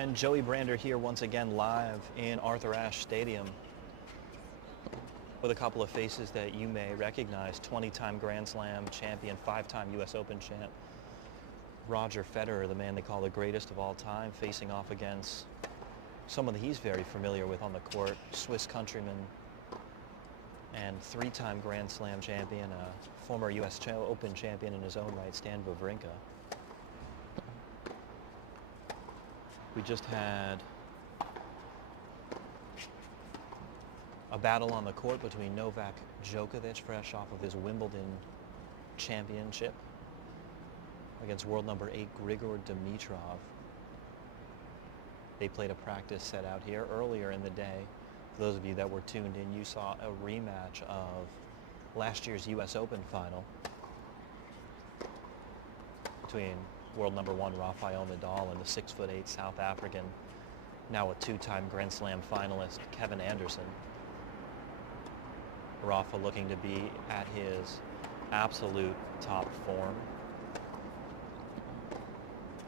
And Joey Brander here once again live in Arthur Ashe Stadium with a couple of faces that you may recognize. 20-time Grand Slam champion, 5-time US Open champ, Roger Federer, the man they call the greatest of all time, facing off against someone that he's very familiar with on the court, Swiss countryman and 3-time Grand Slam champion, a former US Open champion in his own right, Stan Wawrinka. We just had a battle on the court between Novak Djokovic, fresh off of his Wimbledon championship, against world number 8 Grigor Dimitrov. They played a practice set out here earlier in the day. For those of you that were tuned in, you saw a rematch of last year's US Open final between world number 1 Rafael Nadal and the 6'8" South African, now a 2-time Grand Slam finalist, Kevin Anderson. Rafa looking to be at his absolute top form.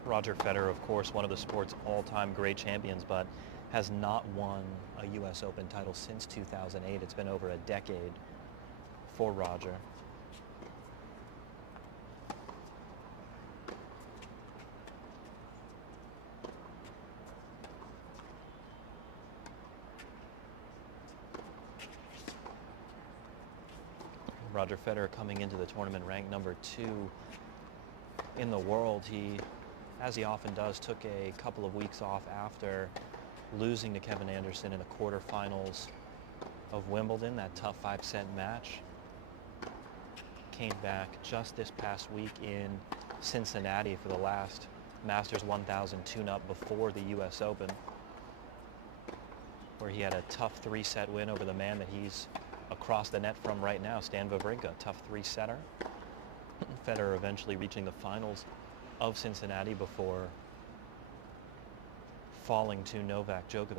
Roger Federer, of course, one of the sport's all-time great champions, but has not won a US Open title since 2008. It's been over a decade for Roger. Roger Federer coming into the tournament ranked number 2 in the world. He, as he often does, took a couple of weeks off after losing to Kevin Anderson in the quarterfinals of Wimbledon, that tough 5-set match. Came back just this past week in Cincinnati for the last Masters 1000 tune-up before the US Open, where he had a tough 3-set win over the man that he's across the net from right now, Stan Wawrinka, tough 3-setter. Federer eventually reaching the finals of Cincinnati before falling to Novak Djokovic.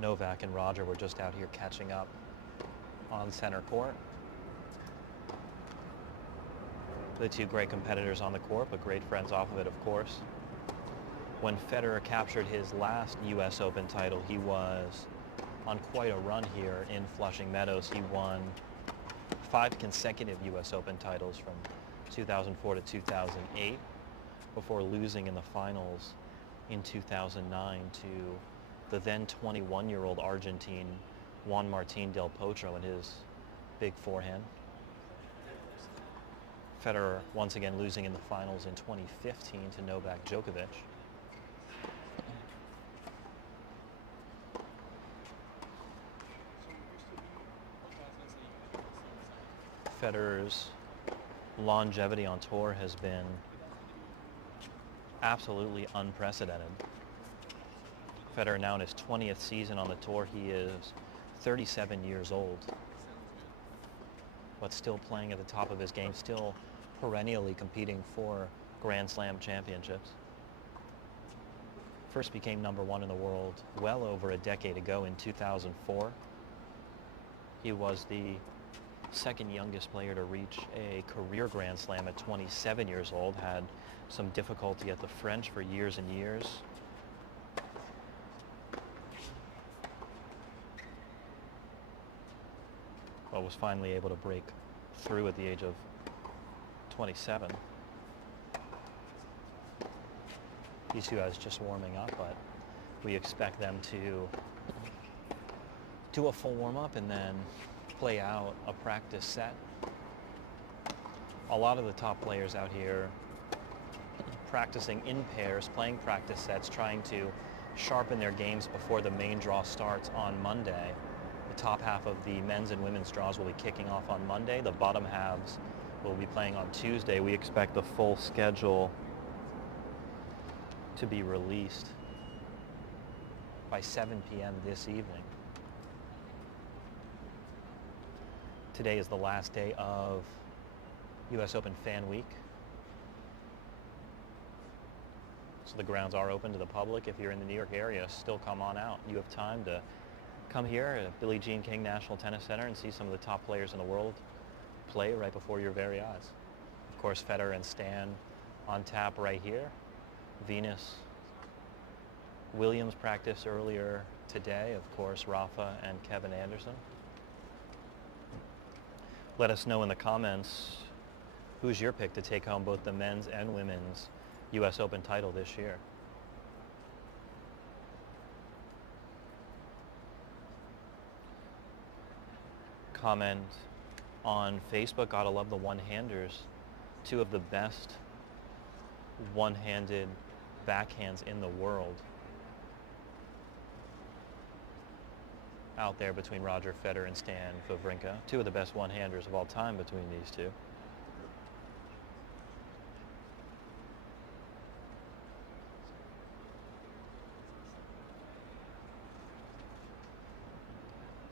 Novak and Roger were just out here catching up on center court. The two great competitors on the court, but great friends off of it, of course. When Federer captured his last US Open title, he was on quite a run here in Flushing Meadows. He won 5 consecutive US Open titles from 2004 to 2008 before losing in the finals in 2009 to the then 21-year-old Argentine Juan Martín del Potro in his big forehand. Federer once again losing in the finals in 2015 to Novak Djokovic. Federer's longevity on tour has been absolutely unprecedented. Federer now in his 20th season on the tour. He is 37 years old, but still playing at the top of his game, still perennially competing for Grand Slam championships. First became number 1 in the world well over a decade ago in 2004. He was the second youngest player to reach a career Grand Slam at 27 years old, had some difficulty at the French for years and years. But was finally able to break through at the age of 27. These two guys just warming up, but we expect them to do a full warm-up and then play out a practice set. A lot of the top players out here practicing in pairs, playing practice sets, trying to sharpen their games before the main draw starts on Monday. The top half of the men's and women's draws will be kicking off on Monday. The bottom halves will be playing on Tuesday. We expect the full schedule to be released by 7 p.m. this evening. Today is the last day of US Open Fan Week. So the grounds are open to the public. If you're in the New York area, still come on out. You have time to come here at Billie Jean King National Tennis Center and see some of the top players in the world play right before your very eyes. Of course, Federer and Stan on tap right here. Venus Williams practice earlier today, of course, Rafa and Kevin Anderson. Let us know in the comments who's your pick to take home both the men's and women's U.S. Open title this year. Comment on Facebook. Gotta love the one-handers. Two of the best one-handed backhands in the world out there between Roger Federer and Stan Wawrinka. Two of the best one-handers of all time between these two.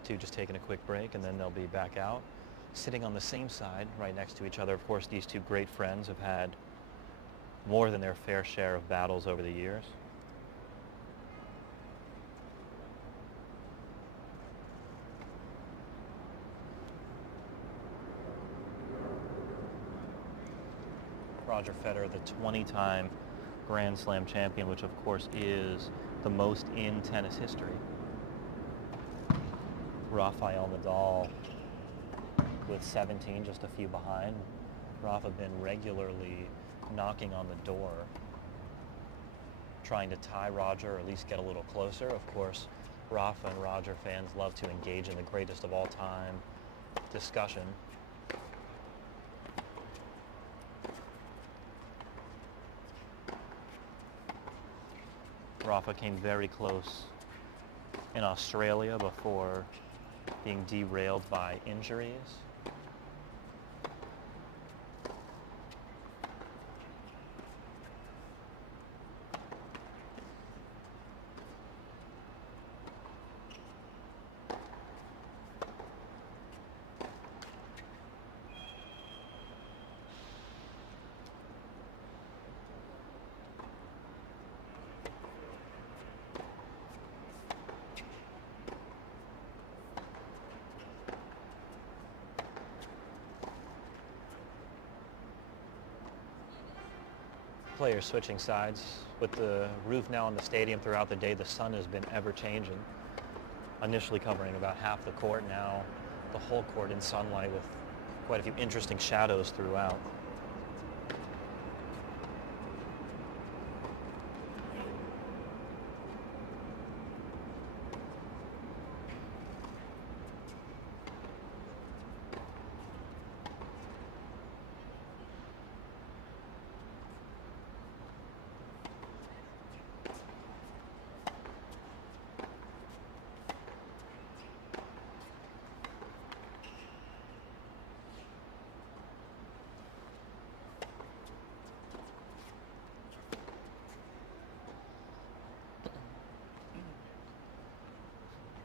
Two just taking a quick break, and then they'll be back out, sitting on the same side, right next to each other. Of course, these two great friends have had more than their fair share of battles over the years. Roger Federer, the 20-time Grand Slam champion, which of course is the most in tennis history. Rafael Nadal with 17, just a few behind. Rafa been regularly knocking on the door, trying to tie Roger, or at least get a little closer. Of course, Rafa and Roger fans love to engage in the greatest of all time discussion. Rafa came very close in Australia before being derailed by injuries. Players switching sides. With the roof now on the stadium throughout the day, the sun has been ever changing. Initially covering about half the court, now the whole court in sunlight with quite a few interesting shadows throughout.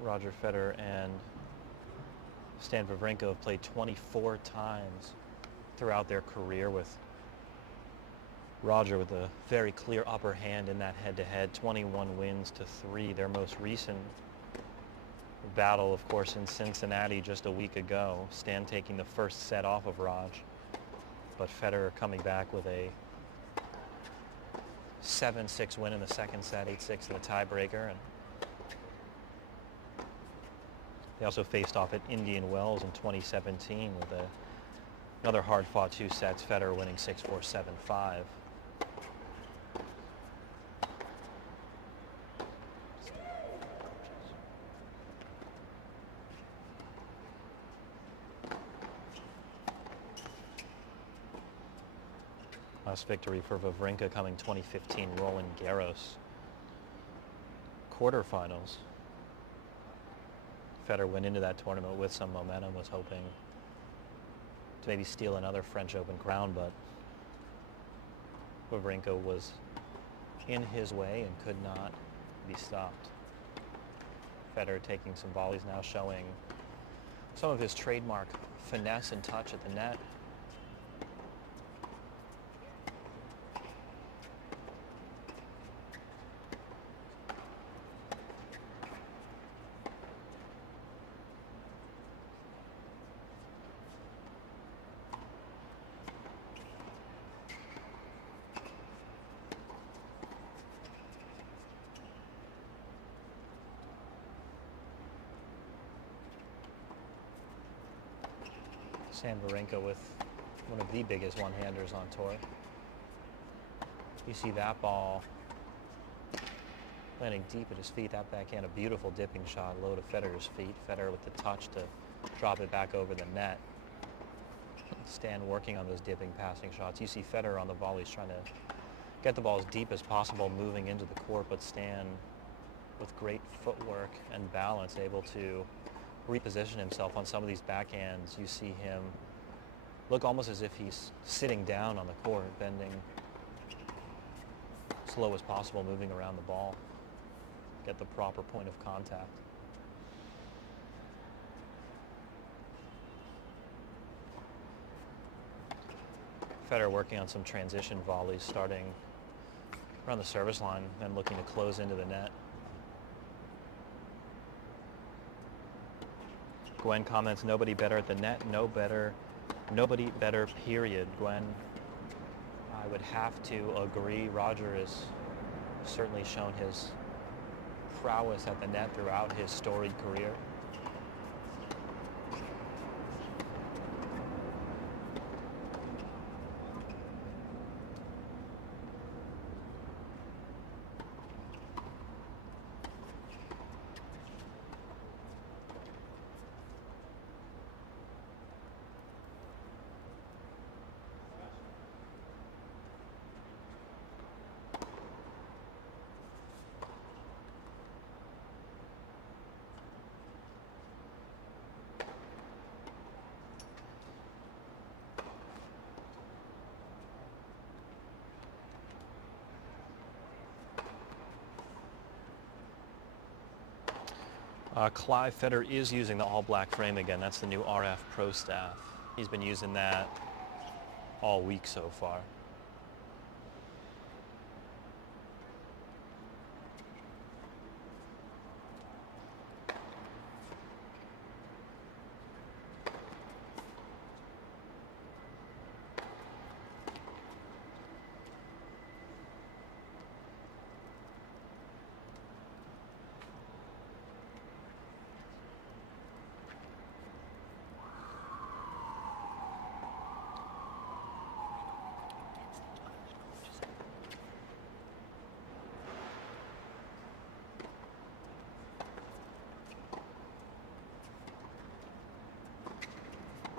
Roger Federer and Stan Wawrinka have played 24 times throughout their career, with Roger with a very clear upper hand in that head-to-head, 21 wins to 3. Their most recent battle, of course, in Cincinnati just a week ago. Stan taking the first set off of Raj, but Federer coming back with a 7-6 win in the second set, 8-6 in the tiebreaker. And they also faced off at Indian Wells in 2017 with another hard-fought 2 sets, Federer winning 6-4, 7-5. Last victory for Wawrinka coming 2015 Roland Garros quarterfinals. Federer went into that tournament with some momentum, was hoping to maybe steal another French Open crown, but Wawrinka was in his way and could not be stopped. Federer taking some volleys now, showing some of his trademark finesse and touch at the net. Stan Wawrinka with one of the biggest one-handers on tour. You see that ball landing deep at his feet. That backhand, a beautiful dipping shot low to Federer's feet. Federer with the touch to drop it back over the net. Stan working on those dipping passing shots. You see Federer on the volley. He's trying to get the ball as deep as possible moving into the court, but Stan with great footwork and balance able to reposition himself on some of these backhands. You see him look almost as if he's sitting down on the court, bending slow as possible, moving around the ball, get the proper point of contact. Federer working on some transition volleys, starting around the service line and looking to close into the net. Gwen comments, nobody better at the net, nobody better, period. Gwen, I would have to agree. Roger has certainly shown his prowess at the net throughout his storied career. Clive Federer is using the all-black frame again. That's the new RF Pro Staff. He's been using that all week so far.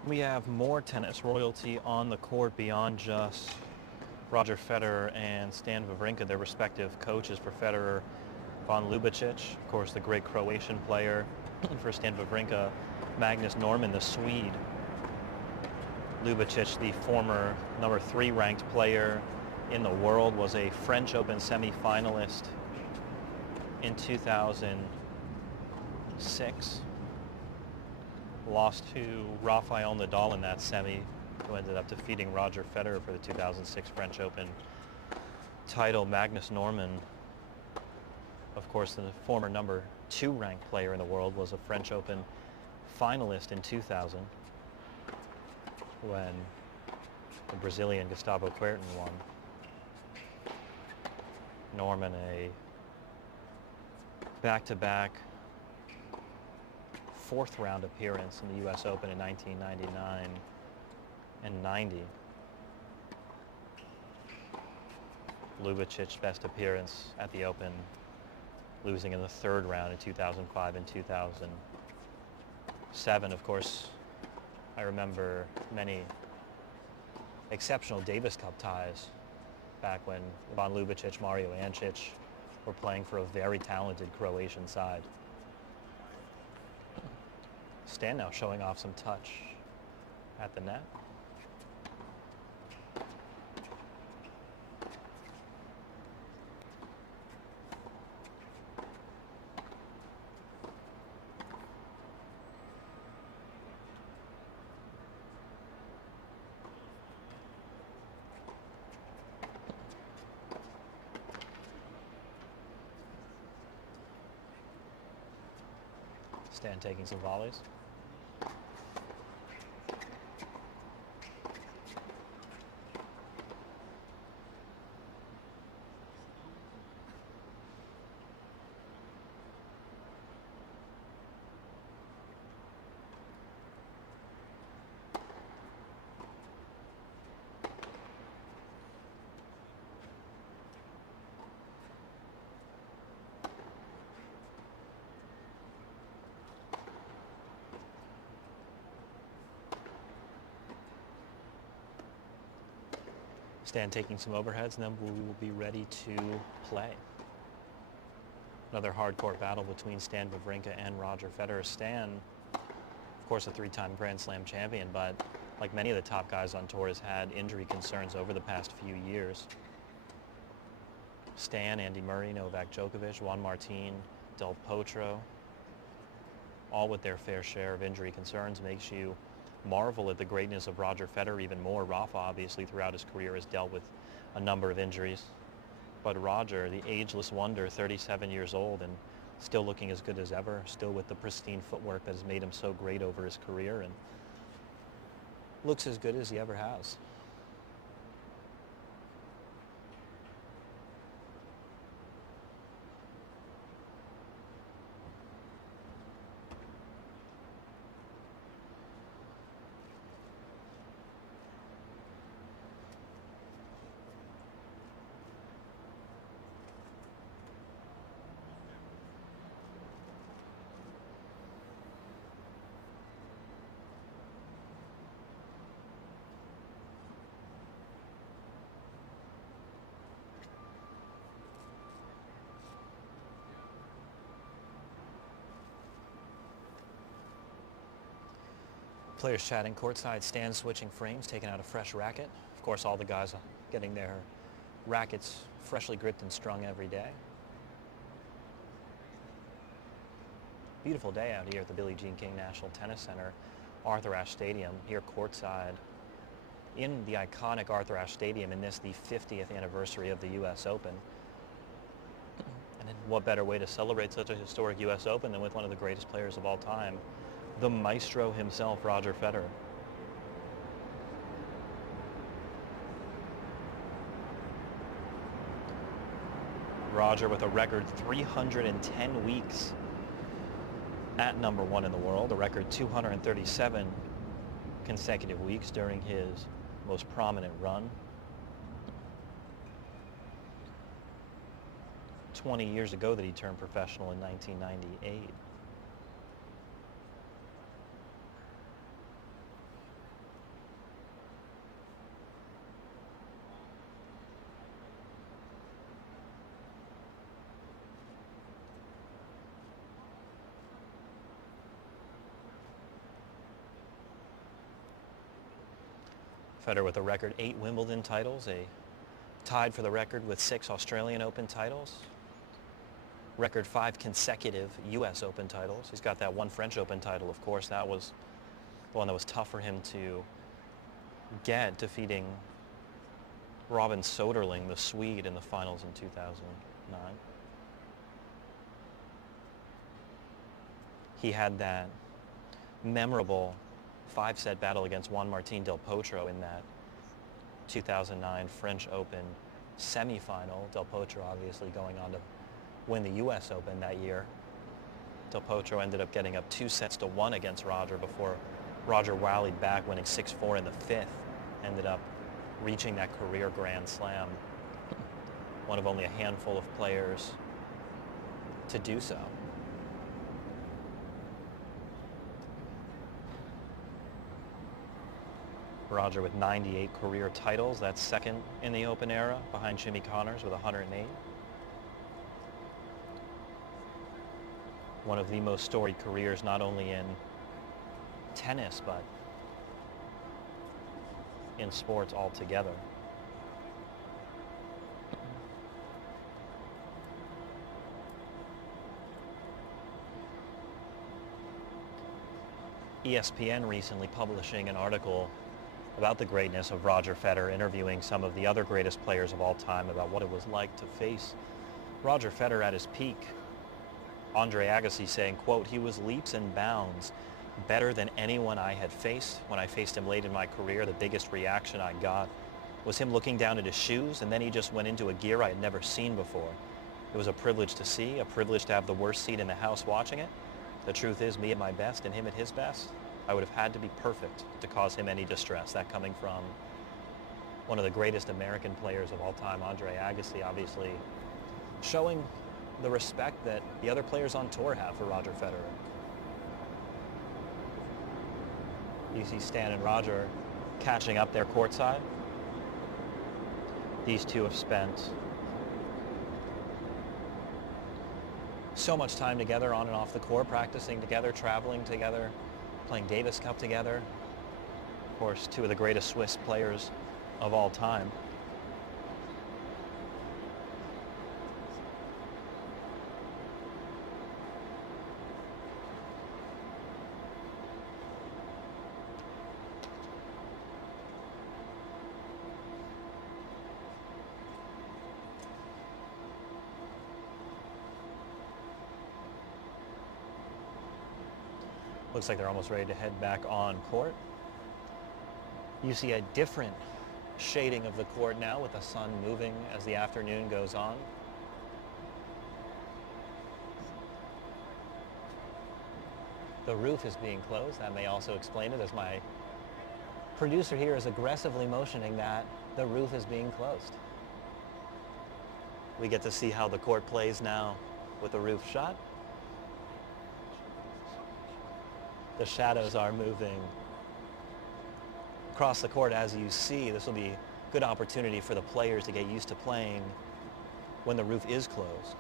We have more tennis royalty on the court beyond just Roger Federer and Stan Wawrinka, their respective coaches. For Federer, Von Lubicic, of course the great Croatian player. For Stan Wawrinka, Magnus Norman, the Swede. Lubicic, the former number 3 ranked player in the world, was a French Open semi-finalist in 2006. Lost to Rafael Nadal in that semi, who ended up defeating Roger Federer for the 2006 French Open title. Magnus Norman, of course, the former number 2 ranked player in the world, was a French Open finalist in 2000 when the Brazilian Gustavo Kuerten won. Norman, a back-to-back 4th round appearance in the U.S. Open in 1999 and 90. Lubicic's best appearance at the Open, losing in the 3rd round in 2005 and 2007. Of course, I remember many exceptional Davis Cup ties back when Ivan Lubicic, Mario Ancic were playing for a very talented Croatian side. Stan now showing off some touch at the net. Stan taking some volleys. Stan taking some overheads, and then we will be ready to play. Another hard-court battle between Stan Wawrinka and Roger Federer. Stan, of course, a three-time Grand Slam champion, but like many of the top guys on tour, has had injury concerns over the past few years. Stan, Andy Murray, Novak Djokovic, Juan Martín, Del Potro, all with their fair share of injury concerns, makes you marvel at the greatness of Roger Federer even more. Rafa, obviously, throughout his career has dealt with a number of injuries. But Roger, the ageless wonder, 37 years old and still looking as good as ever, still with the pristine footwork that has made him so great over his career, and looks as good as he ever has. Players chatting courtside, Stan switching frames, taking out a fresh racket. Of course, all the guys are getting their rackets freshly gripped and strung every day. Beautiful day out here at the Billie Jean King National Tennis Center, Arthur Ashe Stadium, here courtside in the iconic Arthur Ashe Stadium, in this, the 50th anniversary of the U.S. Open. And what better way to celebrate such a historic U.S. Open than with one of the greatest players of all time, the maestro himself, Roger Federer. Roger with a record 310 weeks at number one in the world, a record 237 consecutive weeks during his most prominent run. 20 years ago that he turned professional in 1998. Federer with a record 8 Wimbledon titles, tied for the record with 6 Australian Open titles, record 5 consecutive U.S. Open titles. He's got that one French Open title, of course. That was the one that was tough for him to get, defeating Robin Soderling, the Swede, in the finals in 2009. He had that memorable 5-set battle against Juan Martín Del Potro in that 2009 French Open semifinal. Del Potro obviously going on to win the U.S. Open that year. Del Potro ended up getting up 2-1 against Roger before Roger rallied back, winning 6-4 in the 5th. Ended up reaching that career Grand Slam. One of only a handful of players to do so. Roger with 98 career titles. That's second in the Open era, behind Jimmy Connors with 108. One of the most storied careers, not only in tennis, but in sports altogether. ESPN recently publishing an article about the greatness of Roger Federer, interviewing some of the other greatest players of all time about what it was like to face Roger Federer at his peak. Andre Agassi saying, quote, "He was leaps and bounds better than anyone I had faced. When I faced him late in my career, the biggest reaction I got was him looking down at his shoes, and then he just went into a gear I had never seen before. It was a privilege to see, a privilege to have the worst seat in the house watching it. The truth is, me at my best and him at his best, I would have had to be perfect to cause him any distress." That coming from one of the greatest American players of all time, Andre Agassi, obviously showing the respect that the other players on tour have for Roger Federer. You see Stan and Roger catching up there courtside. These two have spent so much time together on and off the court, practicing together, traveling together, playing Davis Cup together. Of course, two of the greatest Swiss players of all time. Looks like they're almost ready to head back on court. You see a different shading of the court now with the sun moving as the afternoon goes on. The roof is being closed. That may also explain it, as my producer here is aggressively motioning that the roof is being closed. We get to see how the court plays now with the roof shut. The shadows are moving across the court as you see. This will be a good opportunity for the players to get used to playing when the roof is closed.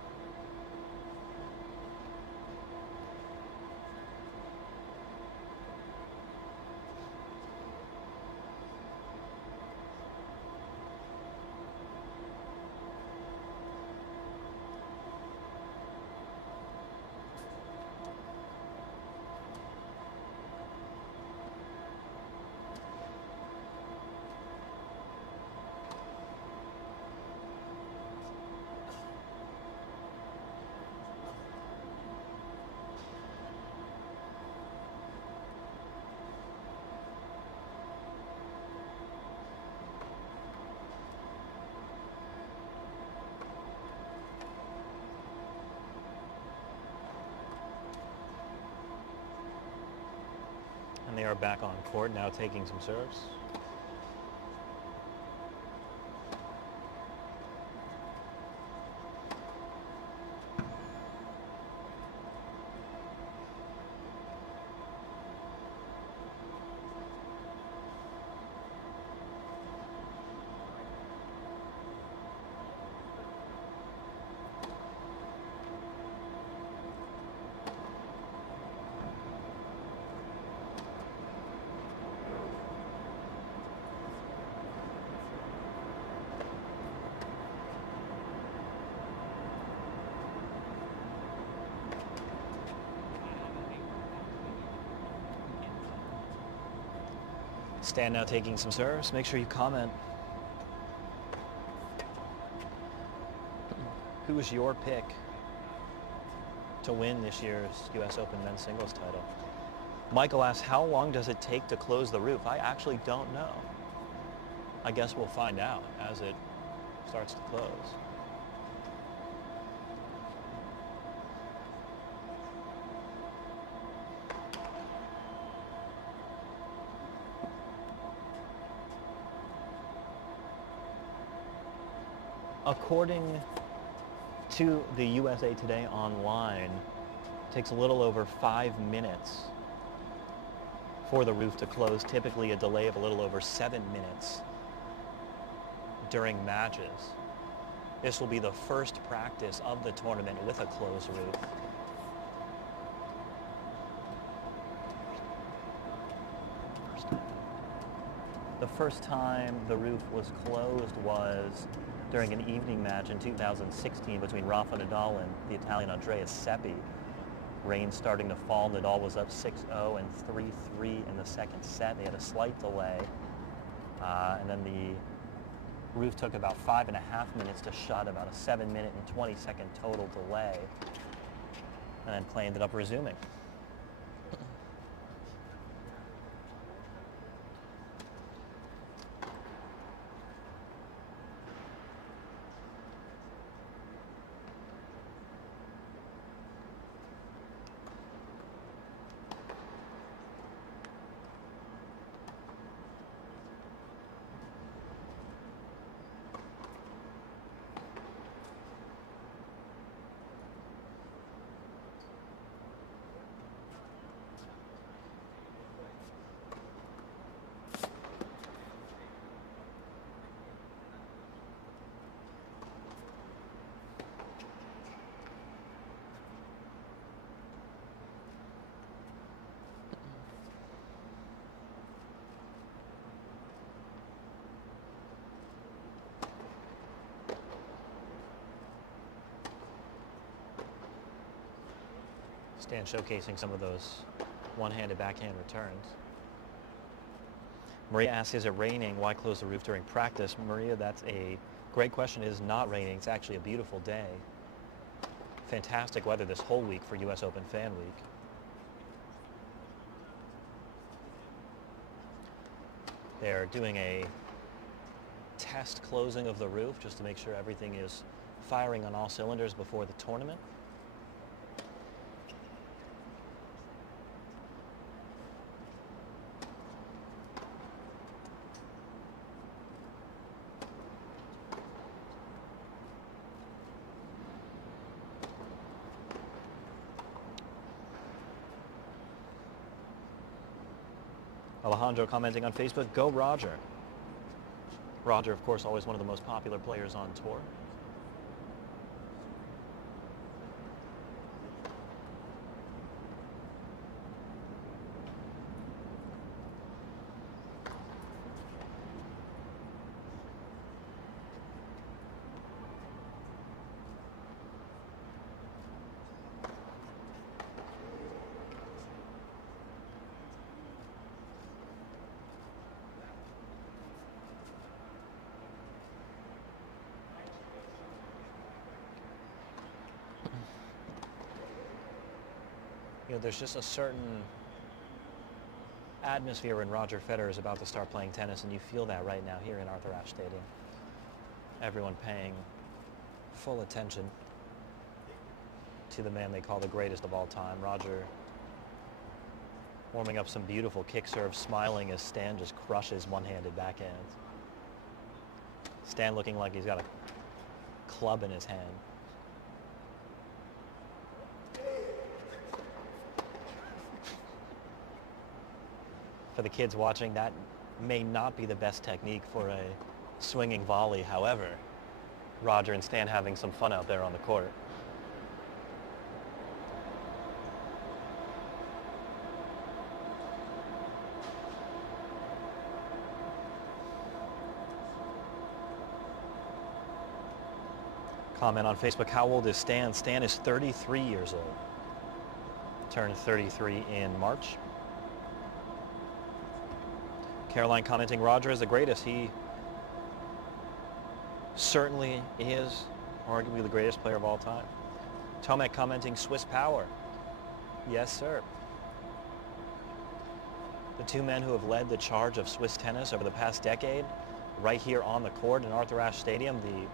And they are back on court now, taking some serves. Stan now taking some serves. Make sure you comment. Who is your pick to win this year's U.S. Open men's singles title? Michael asks, how long does it take to close the roof? I actually don't know. I guess we'll find out as it starts to close. According to the USA Today Online, it takes a little over 5 minutes for the roof to close, typically a delay of a little over 7 minutes during matches. This will be the first practice of the tournament with a closed roof. The first time the roof was closed was during an evening match in 2016 between Rafa Nadal and the Italian Andrea Seppi. Rain starting to fall. Nadal was up 6-0 and 3-3 in the second set. They had a slight delay. And then the roof took about 5.5 minutes to shut, about a 7-minute and 20-second total delay. And then play ended up resuming. Stan showcasing some of those one-handed backhand returns. Maria asks, is it raining? Why close the roof during practice? Maria, that's a great question. It is not raining. It's actually a beautiful day. Fantastic weather this whole week for US Open Fan Week. They're doing a test closing of the roof just to make sure everything is firing on all cylinders before the tournament. Alejandro commenting on Facebook, go Roger. Roger, of course, always one of the most popular players on tour. You know, there's just a certain atmosphere when Roger Federer is about to start playing tennis, and you feel that right now here in Arthur Ashe Stadium. Everyone paying full attention to the man they call the greatest of all time. Roger warming up some beautiful kick serves, smiling as Stan just crushes one-handed backhands. Stan looking like he's got a club in his hand. For the kids watching, that may not be the best technique for a swinging volley. However, Roger and Stan having some fun out there on the court. Comment on Facebook, how old is Stan? Stan is 33 years old. Turned 33 in March. Caroline commenting, Roger is the greatest. He certainly is arguably the greatest player of all time. Tomek commenting, Swiss power. Yes, sir. The two men who have led the charge of Swiss tennis over the past decade, right here on the court in Arthur Ashe Stadium, the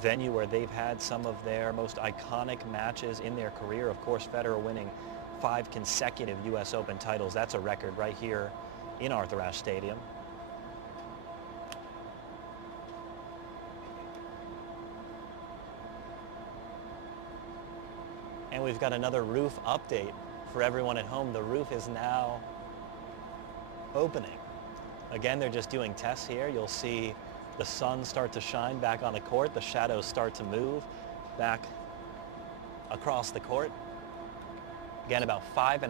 venue where they've had some of their most iconic matches in their career. Of course, Federer winning 5 consecutive US Open titles. That's a record right here in Arthur Ashe Stadium. And we've got another roof update for everyone at home. The roof is now opening. Again, they're just doing tests here. You'll see the sun start to shine back on the court. The shadows start to move back across the court. Again, about 5.5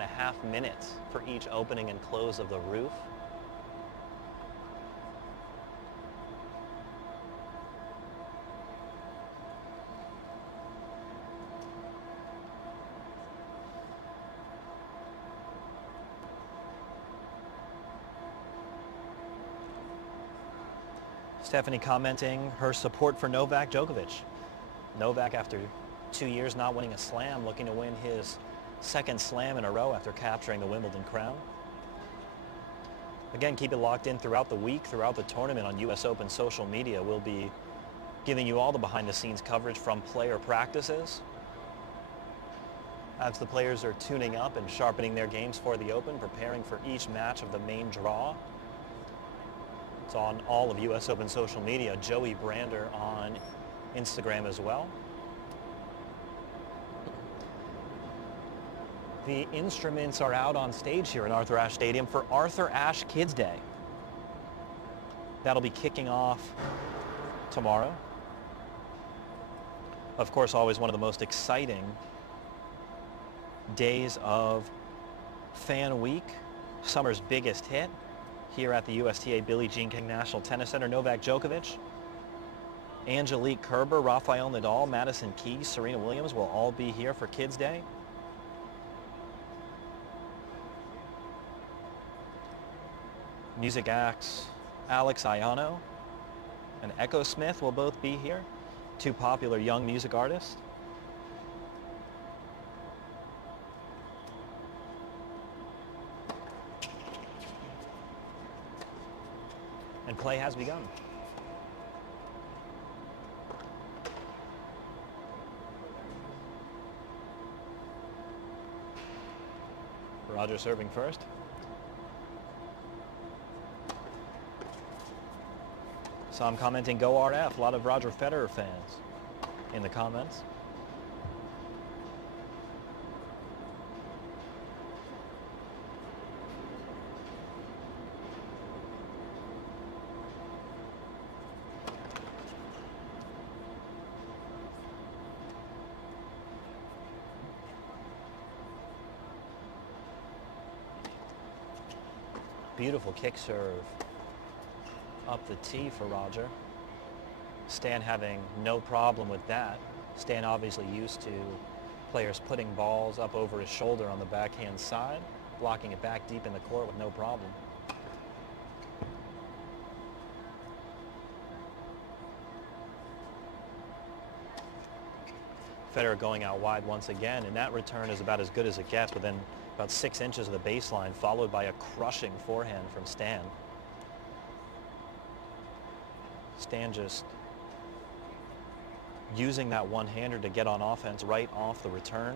minutes for each opening and close of the roof. Stephanie commenting her support for Novak Djokovic. Novak, after 2 years not winning a slam, looking to win his second slam in a row after capturing the Wimbledon crown. Again, keep it locked in throughout the week, throughout the tournament on US Open social media. We'll be giving you all the behind-the-scenes coverage from player practices as the players are tuning up and sharpening their games for the Open, preparing for each match of the main draw. It's on all of US Open social media. Joey Brander on Instagram as well. The instruments are out on stage here in Arthur Ashe Stadium for Arthur Ashe Kids Day. That'll be kicking off tomorrow. Of course, always one of the most exciting days of Fan Week, summer's biggest hit here at the USTA Billie Jean King National Tennis Center. Novak Djokovic, Angelique Kerber, Rafael Nadal, Madison Keys, Serena Williams will all be here for Kids Day. Music acts Alex Iano and Echo Smith will both be here, two popular young music artists. And play has begun. Roger serving first. So I'm commenting go RF, a lot of Roger Federer fans in the comments. Beautiful kick serve up the tee for Roger. Stan having no problem with that. Stan obviously used to players putting balls up over his shoulder on the backhand side, blocking it back deep in the court with no problem. Federer going out wide once again, and that return is about as good as it gets, within about 6 inches of the baseline, followed by a crushing forehand from Stan. Stan just using that one-hander to get on offense right off the return.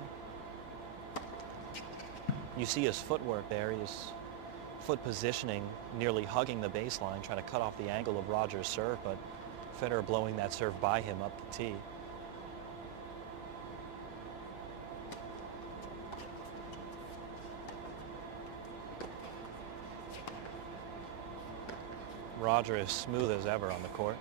You see his footwork there, his foot positioning nearly hugging the baseline, trying to cut off the angle of Roger's serve, but Federer blowing that serve by him up the tee. Roger is smooth as ever on the court.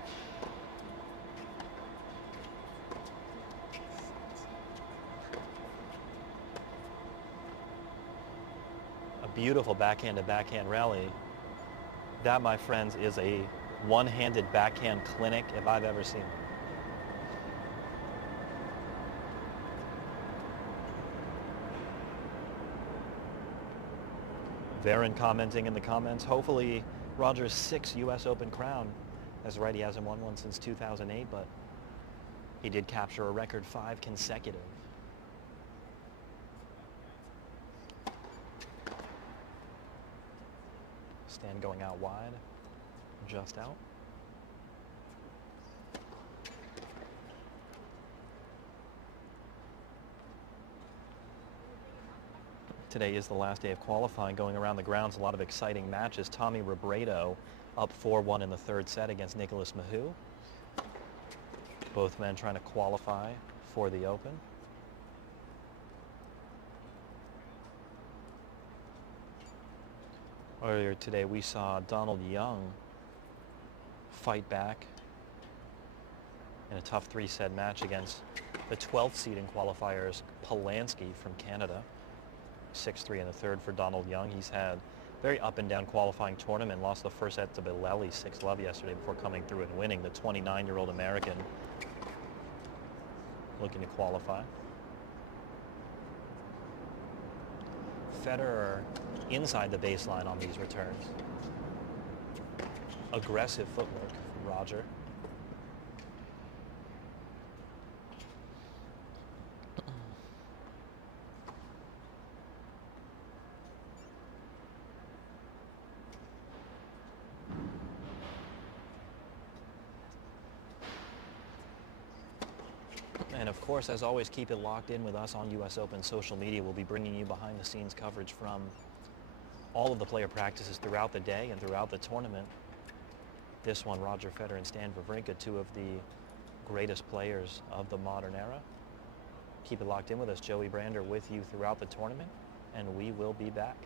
A beautiful backhand-to-backhand rally. That, my friends, is a one-handed backhand clinic if I've ever seen it. Varen commenting in the comments, hopefully Roger's 6th U.S. Open crown. That's right, he hasn't won one since 2008, but he did capture a record 5 consecutive. Stan going out wide, just out. Today is the last day of qualifying. Going around the grounds, a lot of exciting matches. Tommy Robredo up 4-1 in the third set against Nicolas Mahut. Both men trying to qualify for the Open. Earlier today we saw Donald Young fight back in a tough 3-set match against the 12th seed in qualifiers, Polanski from Canada. 6-3 in the third for Donald Young. He's had very up and down qualifying tournament. Lost the first set to Bileli 6-love yesterday before coming through and winning. The 29-year-old American looking to qualify. Federer inside the baseline on these returns. Aggressive footwork from Roger. And of course, as always, keep it locked in with us on US Open social media. We'll be bringing you behind the scenes coverage from all of the player practices throughout the day and throughout the tournament. This one, Roger Federer and Stan Wawrinka, two of the greatest players of the modern era. Keep it locked in with us. Joey Brander with you throughout the tournament, and we will be back.